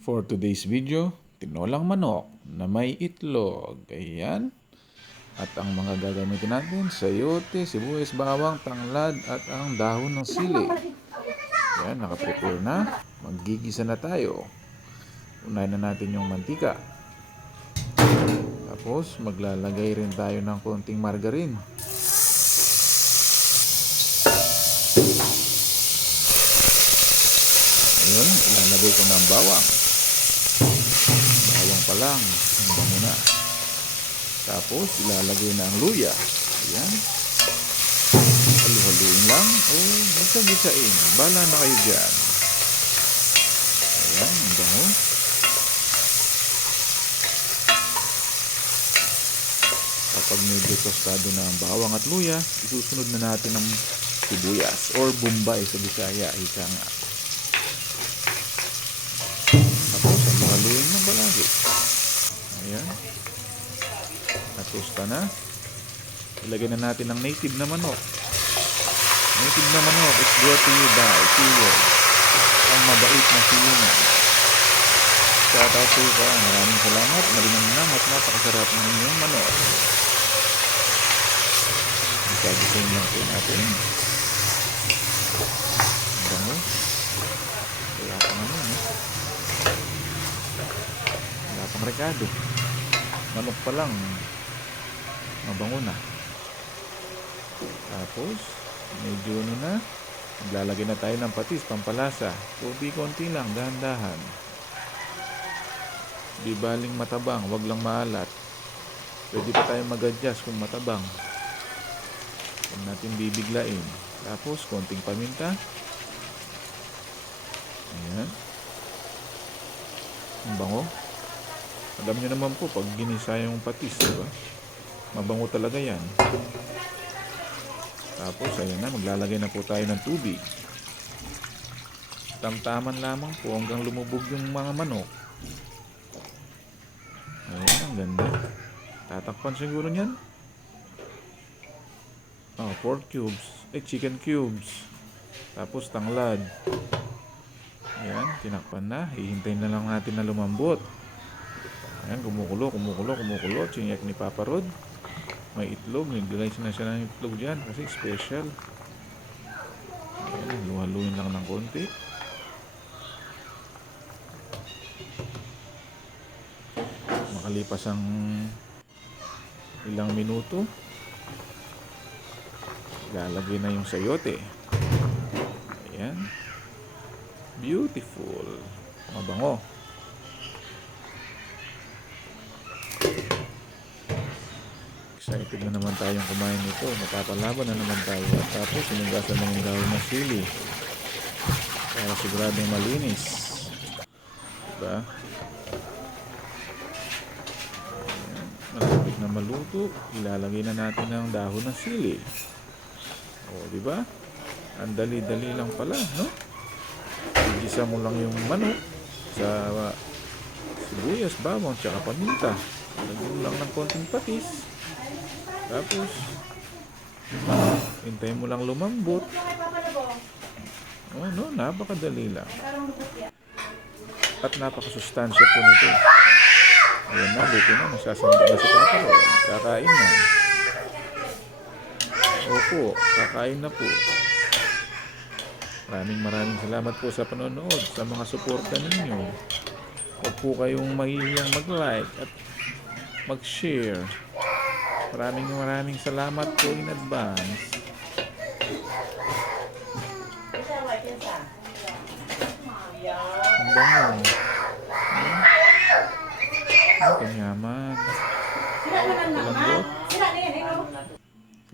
For today's video, tinolang manok na may itlog. Ayan. At ang mga gagamitin natin, sayote, sibuyas, bawang, tanglad, at ang dahon ng sili. Ayan, nakaprepare na. Maggigisa na tayo. Unahin na natin yung mantika. Tapos, maglalagay rin tayo ng konting margarine. Ayun, ilalagay ko na ang bawang. Bawang pa lang, ang bango na. Tapos, ilalagay na ang luya. Ayan. Halu-haluin lang. O, gisa-gisain. Bala na kayo dyan. Ayan, ang bango. Kapag medyo tostado na ang bawang at luya, isusunod na natin ang sibuyas or bombay sa Bisaya, ika nga. Tapos, halu-haluin ng balagi. Ayan. Natusta na. Ilagay na natin ang native na manok. Native na manok is brought to you by Tiyo, ang mabait na siyungan. Shout out to you ka. Maraming salamat. Maraming at napakasarap ng inyong manok. Isagisin lang po natin. Ang bango. Wala pang ano, wala pang rekado. Manok pa lang, mabango na. Tapos, medyo ano na, maglalagay na tayo ng patis, pampalasa. Tubig konti lang, dahan-dahan. Di baling matabang, wag lang maalat. Pwede pa tayo mag-adjust kung matabang. Huwag natin bibiglain. Tapos, konting paminta. Ayan. Ang bango. Alam nyo naman po, pag ginisa yung patis, diba? Mabango talaga yan. Tapos, ayan na, maglalagay na po tayo ng tubig. Tamtaman lamang po hanggang lumubog yung mga manok. Ayan, ang ganda. Tatakpan siguro niyan. Oh, pork cubes. Chicken cubes. Tapos, tanglad. Ayan, tinakpan na. Hihintayin na lang natin na lumambot. Ayan, kumukulo. Chiniyak ni Papa Rod. May itlog. Naglalay na siya ng itlog dyan kasi special. Ayan, haluin lang ng konti. Makalipas ang ilang minuto, lalagay na yung sayote. Ayan. Beautiful. Mabango. Excited na naman tayong kumain nito. Mapapalaban na naman tayo. At tapos, sinugasan na yung dahon ng sili. Para siguradong malinis. Diba? Ayan. Malapit na maluto. Ilalagay na natin ang dahon ng sili. O, diba? Ang dali-dali lang pala, no? Igisa mo lang yung manok sa sibuyas, bawang, tsaka paminta. Lagyan mo lang ng konting patis. Tapos, hintayin mo lang lumambot. Oh, no, napakadali lang. At napakasustansya po nito. Ayan na, luto na. Nasasandok na si Papa Rod. Kakain na. Opo, kakain na po. Maraming salamat po sa panonood, sa mga suporta ninyo. Huwag po kayong mahihiyang mag-like at mag-share. Maraming salamat po in advance. Ang bango. Ang kanyaman. Lambot.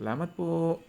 Salamat po.